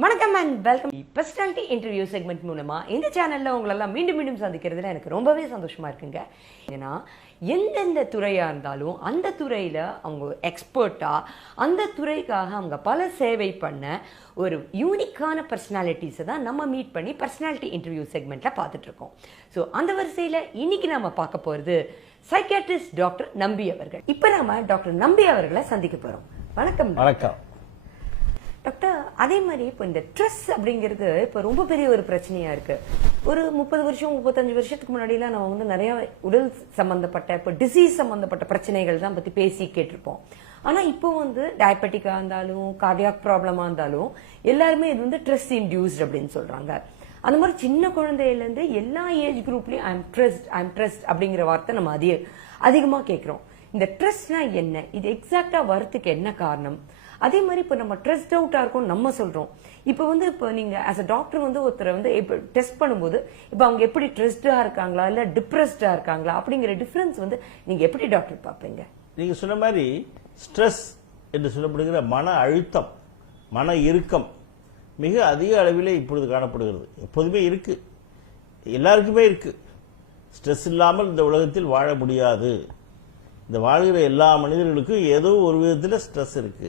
வணக்கம் and welcome. Personality interview segment மூலமா இந்த சேனல்ல உங்களெல்லாம் மீண்டும் மீண்டும் சந்திக்கிறதுல எனக்கு ரொம்பவே சந்தோஷமா இருக்குங்க. ஏன்னா எந்தெந்த துறையாக இருந்தாலும் அந்த துறையில் அவங்க எக்ஸ்பர்ட்டா அந்த துறைக்காக அவங்க பல சேவை பண்ண ஒரு யூனிக்கான பர்சனாலிட்டிஸை தான் நம்ம மீட் பண்ணி பர்சனாலிட்டி இன்டர்வியூ செக்மெண்ட்டில் பார்த்துட்ருக்கோம். ஸோ அந்த வரிசையில் இன்னைக்கு நம்ம பார்க்க போகிறது சைக்கியாட்ரிஸ்ட் டாக்டர் நம்பி அவர்கள். இப்போ நம்ம டாக்டர் நம்பி அவர்களை சந்திக்க போகிறோம். வணக்கம். வணக்கம் டாக்டர். அதே மாதிரி இப்போ இந்த ஸ்ட்ரெஸ் அப்படிங்கிறது இப்போ ரொம்ப பெரிய ஒரு பிரச்சனையா இருக்கு. ஒரு 30 வருஷம் 35 வருஷத்துக்கு முன்னாடிலாம் நம்ம வந்து நிறைய உடல் சம்பந்தப்பட்ட இப்போ டிசீஸ் சம்பந்தப்பட்ட பிரச்சனைகள் தான் பத்தி பேசி கேட்டிருப்போம். ஆனா இப்போ வந்து டயபெட்டிக்கா இருந்தாலும் கார்டியாக் ப்ராப்ளமா இருந்தாலும் எல்லாருமே இது வந்து ஸ்ட்ரெஸ் இன்டியூஸ்ட் அப்படின்னு சொல்றாங்க. அந்த மாதிரி சின்ன குழந்தையில இருந்து எல்லா ஏஜ் குரூப்லயும் ஐ எம் ட்ரெஸ்ட் அப்படிங்கிற வார்த்தை நம்ம அதிகமா கேட்கிறோம். இந்த ஸ்ட்ரெஸ்னா என்ன, இது எக்ஸாக்டா வரத்துக்கு என்ன காரணம்? அதே மாதிரி இப்போ நம்ம ஸ்ட்ரெஸ்ட் அவுட்டா இருக்கும் நம்ம சொல்றோம். இப்போ வந்து இப்போ நீங்க ஆஸ் அ டாக்டர் வந்து ஒருத்தரை வந்து இப்போ டெஸ்ட் பண்ணும்போது இப்போ அவங்க எப்படி ஸ்ட்ரெஸ்டா இருக்காங்களா இல்ல டிப்ரெஸ்டா இருக்காங்களா அப்படிங்கிற டிஃபரன்ஸ் வந்து நீங்க எப்படி டாக்டர் பாப்பீங்க? நீங்க சொன்ன மாதிரி ஸ்ட்ரெஸ் என்று சொல்லப்படுகிற மன அழுத்தம், மன இறுக்கம் மிக அதிக அளவிலே இப்பொழுது காணப்படுகிறது. எப்போதுமே இருக்கு, எல்லாருக்குமே இருக்கு. ஸ்ட்ரெஸ் இல்லாமல் இந்த உலகத்தில் வாழ முடியாது. இந்த வாழ்கிற எல்லா மனிதர்களுக்கும் ஏதோ ஒரு விதத்தில் ஸ்ட்ரெஸ் இருக்கு.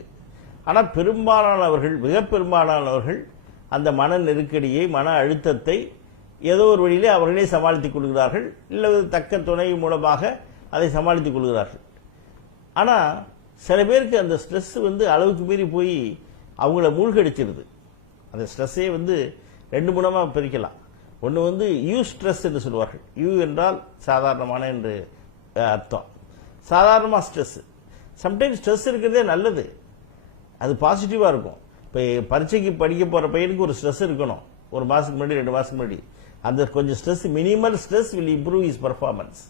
ஆனால் பெரும்பாலானவர்கள், மிக பெரும்பாலானவர்கள் அந்த மன நெருக்கடியை, மன அழுத்தத்தை ஏதோ ஒரு வழியிலே அவர்களே சமாளித்துக் கொள்கிறார்கள், இல்லை தக்க துணை மூலமாக அதை சமாளித்துக் கொள்கிறார்கள். ஆனால் சில பேருக்கு அந்த ஸ்ட்ரெஸ் வந்து அளவுக்கு மீறி போய் அவங்கள மூழ்கடிச்சிருது. அந்த ஸ்ட்ரெஸ்ஸே வந்து ரெண்டு மூலமாக பிரிக்கலாம். ஒன்று வந்து யூ ஸ்ட்ரெஸ் என்று சொல்வார்கள். யூ என்றால் சாதாரணமான என்று அர்த்தம். சாதாரணமாக ஸ்ட்ரெஸ், சம்டைம்ஸ் ஸ்ட்ரெஸ் இருக்கிறதே நல்லது, அது பாசிட்டிவா இருக்கும். இப்போ பரீட்சைக்கு படிக்க போற பையனுக்கு ஒரு ஸ்ட்ரெஸ் இருக்கணும். ஒரு மாசத்துக்கு முன்னாடி 2 மாசத்துக்கு முன்னாடி அந்த கொஞ்சம் stress, minimal stress will improve his performance.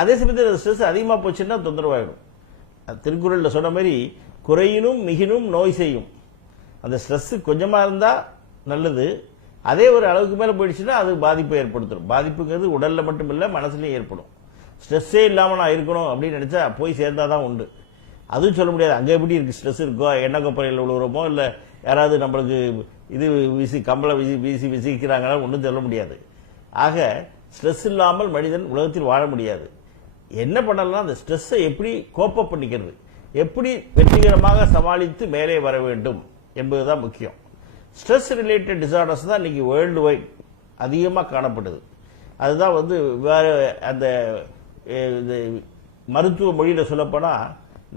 அதே சமயத்தில் ஸ்ட்ரெஸ் அதிகமாக போச்சுன்னா தொந்தரவாயிடும். திருக்குறள்ல சொன்ன மாதிரி குறையினும் மிகினும் நோய் செய்யும். அந்த ஸ்ட்ரெஸ் கொஞ்சமா இருந்தா நல்லது, அதே ஒரு அளவுக்கு மேல போயிடுச்சுன்னா அது பாதிப்பை ஏற்படுத்தும். பாதிப்புங்கிறது உடல்ல மட்டும் இல்ல, மனசுலயும் ஏற்படும். ஸ்ட்ரெஸ்ஸே இல்லாம நான் இருக்கணும் அப்படின்னு நினைச்சா போய் சேர்ந்தாதான் உண்டு. அதுவும் சொல்ல முடியாது. அங்கே எப்படி இருக்கு ஸ்ட்ரெஸ் இருக்கோ, எண்ணெய் கொப்பரையில் விழுவுறோமோ இல்லை யாராவது நம்மளுக்கு இது வீசி கம்பளை வீசி விசிக்கிறாங்களா, ஒன்றும் சொல்ல முடியாது. ஆக ஸ்ட்ரெஸ் இல்லாமல் மனிதன் உலகத்தில் வாழ முடியாது. என்ன பண்ணலாம், அந்த ஸ்ட்ரெஸ்ஸை எப்படி கோப்பப் பண்ணிக்கிறது, எப்படி வெற்றிகரமாக சமாளித்து மேலே வர வேண்டும் என்பதுதான் முக்கியம். ஸ்ட்ரெஸ் ரிலேட்டட் டிசார்டர்ஸ் தான் இன்னைக்கு வேர்ல்டு வைட் அதிகமாக காணப்படுது. அதுதான் வந்து வேற அந்த மருத்துவ மொழியில சொல்லப்போனா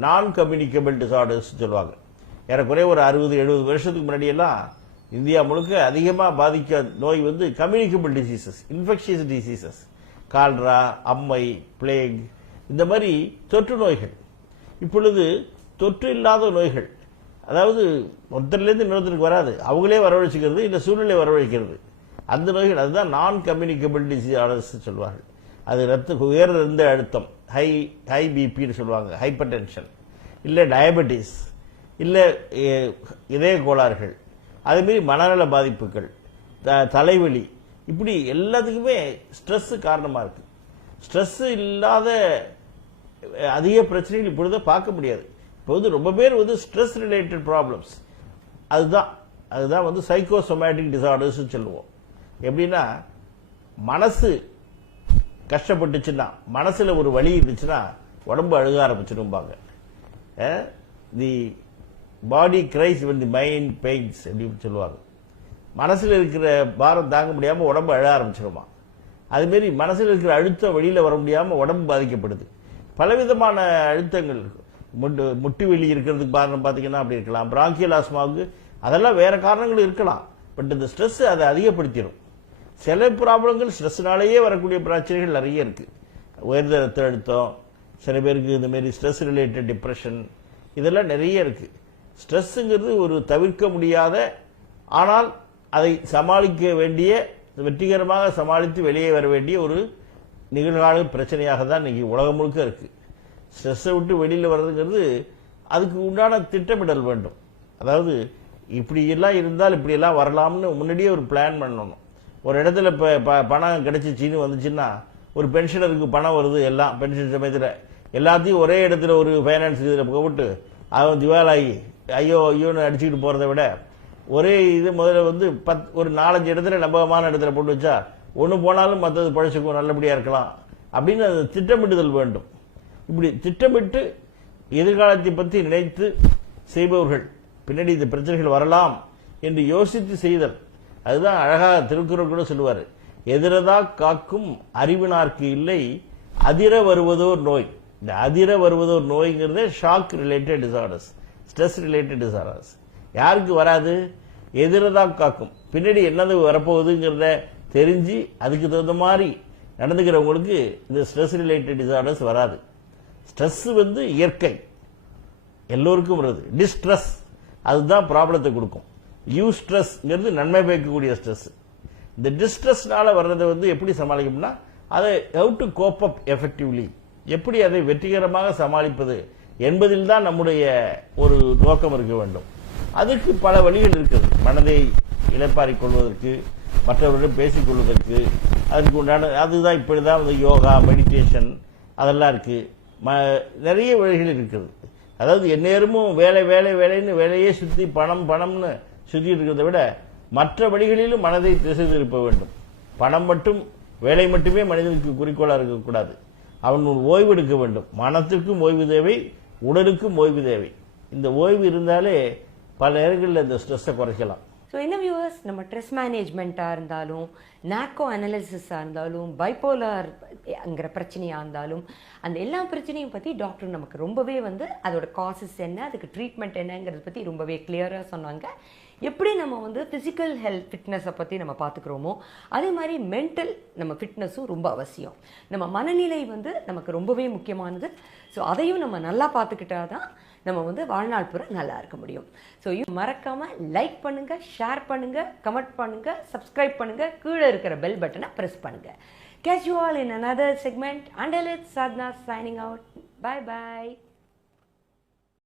நான் கம்யூனிகபிள் டிசார்டர்ஸ் சொல்லுவாங்க. ஏறக்குறைய ஒரு 60-70 வருஷத்துக்கு முன்னாடி எல்லாம் இந்தியா முழுக்க அதிகமாக பாதிக்க நோய் வந்து கம்யூனிகபிள் டிசீசஸ், இன்ஃபெக்ஷியஸ் டிசீசஸ், கால்ரா, அம்மை, பிளேக், இந்த மாதிரி தொற்று நோய்கள். இப்பொழுது தொற்று இல்லாத நோய்கள், அதாவது ஒருத்தர்லேருந்து இன்னொருத்தருக்கு வராது, அவங்களே வரவழைச்சிக்கிறது, இல்லை சூழ்நிலை வரவழைக்கிறது, அந்த நோய்கள், அதுதான் நான் கம்யூனிகபிள் டிசார்டர்ஸ் சொல்வார்கள். அது உயர் இருந்த அழுத்தம், ஹை பிபின்னு சொல்லுவாங்க, ஹைப்பர் டென்ஷன், இல்லை டயபெட்டிஸ், இல்லை இதய கோளாறுகள், அதேமாரி மனநல பாதிப்புகள், தலைவலி, இப்படி எல்லாத்துக்குமே ஸ்ட்ரெஸ் காரணமா இருக்கு. ஸ்ட்ரெஸ் இல்லாத அதிக பிரச்சனைகள் இப்பொழுது பார்க்க முடியாது. இப்போ வந்து ரொம்ப பேர் வந்து ஸ்ட்ரெஸ் ரிலேட்டட் ப்ராப்ளம்ஸ், அதுதான் வந்து சைக்கோசோமேட்டிக் டிசார்டர்ஸ் சொல்லுவோம். எப்படின்னா மனசு கஷ்டப்பட்டுச்சுன்னா, மனசுல ஒரு வலி இருந்துச்சுன்னா உடம்பு அழுக ஆரம்பிச்சிருப்பாங்க. தி பாடி Christ when the mind pains அப்படின்னு சொல்லுவாங்க. மனசுல இருக்கிற பாரம் தாங்க முடியாம உடம்பு அழ ஆரம்பிச்சிருமா. அதுமாரி மனசுல இருக்கிற அழுத்தம் வெளியில வர முடியாம உடம்பு பாதிக்கப்படுது. பலவிதமான அழுத்தங்கள், முட்டி வெளி இருக்கிறதுக்கு காரணம் பார்த்தீங்கன்னா அப்படி இருக்கலாம். பிராங்கியல் ஆஸ்மாவுக்கு அதெல்லாம் வேற காரணங்கள் இருக்கலாம். பட் இந்த ஸ்ட்ரெஸ் அதை அதிகப்படுத்திடும். சில ப்ராப்ளங்கள் ஸ்ட்ரெஸ்னாலேயே வரக்கூடிய பிரச்சனைகள் நிறைய இருக்கு. உயர்ந்த ரத்த அழுத்தம், சில பேருக்கு இந்த மாதிரி ஸ்ட்ரெஸ் ரிலேட்டட் டிப்ரெஷன், இதெல்லாம் நிறைய இருக்கு. ஸ்ட்ரெஸ்ங்கிறது ஒரு தவிர்க்க முடியாத, ஆனால் அதை சமாளிக்க வேண்டிய, வெற்றிகரமாக சமாளித்து வெளியே வர வேண்டிய ஒரு நிகழ்கால பிரச்சனையாக தான் இன்னைக்கு உலகம் முழுக்க இருக்கு. ஸ்ட்ரெஸ்ஸை விட்டு வெளியில் வர்றதுங்கிறது அதுக்கு உண்டான திட்டமிடல் வேண்டும். அதாவது இப்படி எல்லாம் இருந்தால் இப்படி எல்லாம் வரலாம்னு முன்னாடியே ஒரு பிளான் பண்ணணும். ஒரு இடத்துல பணம் கிடைச்சிச்சின்னு வந்துச்சுன்னா, ஒரு பென்ஷனருக்கு பணம் வருது, எல்லாம் பென்ஷன் சமயத்தில் எல்லாத்தையும் ஒரே இடத்துல ஒரு ஃபைனான்ஸ் இதில் போட்டு அவன் திவாலாகி ஐயோன்னு அடிச்சுக்கிட்டு போறதை விட ஒரே இது முதல்ல வந்து ஒரு 4-5 இடத்துல நம்பகமான இடத்துல போட்டு வச்சா ஒன்று போனாலும் மற்றது பழச்சுக்கும் நல்லபடியாக இருக்கலாம் அப்படின்னு அது திட்டமிடுதல் வேண்டும். இப்படி திட்டமிட்டு எதிர்காலத்தை பற்றி நினைத்து செய்பவர்கள் பின்னாடி இந்த பிரச்சனைகள் வரலாம் என்று யோசித்து செய்தல். அதுதான் அழகாக திருக்குறள் கூட சொல்லுவார், எதிரதா காக்கும் அறிவினார்க்கு இல்லை அதிர வருவதோர் நோய். இந்த அதிர வருவதோர் நோய்ங்கிறதே shock related disorders, stress related disorders. யாருக்கு வராது? எதிரதா காக்கும், பின்னாடி என்னது வரப்போகுதுங்கிறத தெரிஞ்சு அதுக்கு தகுந்த மாதிரி நடந்துக்கிறவங்களுக்கு இந்த ஸ்ட்ரெஸ் ரிலேட்டட் டிசார்டர்ஸ் வராது. ஸ்ட்ரெஸ் வந்து இயற்கை, எல்லோருக்கும் வருது. டிஸ்ட்ரெஸ் அதுதான் ப்ராப்ளத்தை கொடுக்கும். யூஸ்ட்ரெஸ்ங்கிறது நன்மை பயக்கக்கூடிய ஸ்ட்ரெஸ். இந்த டிஸ்ட்ரெஸ்னால வர்றதை வந்து எப்படி சமாளிக்கணும்னா அதை how to cope up effectively, எப்படி அதை வெற்றிகரமாக சமாளிப்பது என்பதில் தான் நம்முடைய ஒரு நோக்கம் இருக்க வேண்டும். அதுக்கு பல வழிகள் இருக்குது. மனதை இளைப்பாறிக் கொள்வதற்கு, மற்றவர்களிடம் பேசிக் கொள்வதற்கு, அதுக்கு உண்டான அதுதான் இப்படிதான் வந்து யோகா, மெடிடேஷன் அதெல்லாம் இருக்கு. நிறைய வழிகள் இருக்குது. அதாவது எந்நேரமும் வேலை வேலை வேலைன்னு வேலையே சுற்றி பணம்னு சுற்றிட்டு இருக்கிறத விட மற்ற வழிகளிலும் மனதை திசை திருப்ப வேண்டும். பணம் மட்டும், வேலை மட்டுமே மனிதனுக்கு குறிக்கோளாக இருக்கக்கூடாது. அவன் ஓய்வு எடுக்க வேண்டும். மனத்திற்கும் ஓய்வு தேவை, உடலுக்கும் ஓய்வு தேவை. இந்த ஓய்வு இருந்தாலே பல நேரங்களில் இந்த ஸ்ட்ரெஸ்ஸை குறைக்கலாம். ஸோ என்ன வியூவர்ஸ், நம்ம ஸ்ட்ரெஸ் மேனேஜ்மெண்ட்டாக இருந்தாலும், நாக்கோ அனாலிசிஸாக இருந்தாலும், பைப்போலார்ங்கிற பிரச்சனையாக இருந்தாலும், அந்த எல்லா பிரச்சனையும் பற்றி டாக்டர் நமக்கு ரொம்பவே வந்து அதோட காசஸ் என்ன, அதுக்கு ட்ரீட்மெண்ட் என்னங்கிறத பற்றி ரொம்பவே கிளியராக சொன்னாங்க. எப்படி நம்ம வந்து ஃபிசிக்கல் ஹெல்த் ஃபிட்னஸை பற்றி நம்ம பார்த்துக்கிறோமோ அதே மாதிரி மென்டல் நம்ம ஃபிட்னஸும் ரொம்ப அவசியம். நம்ம மனநிலை வந்து நமக்கு ரொம்பவே முக்கியமானது. ஸோ அதையும் நம்ம நல்லா பார்த்துக்கிட்டா தான் நம்ம வந்து வாழ்நாள் பூரா நல்லா இருக்க முடியும். ஸோ மறக்காமல் லைக் பண்ணுங்கள், ஷேர் பண்ணுங்கள், கமெண்ட் பண்ணுங்கள், சப்ஸ்கிரைப் பண்ணுங்கள், கீழே இருக்கிற பெல் பட்டனை ப்ரெஸ் பண்ணுங்கள். Catch you all in another segment. Until it's Sadhna signing out. Bye bye.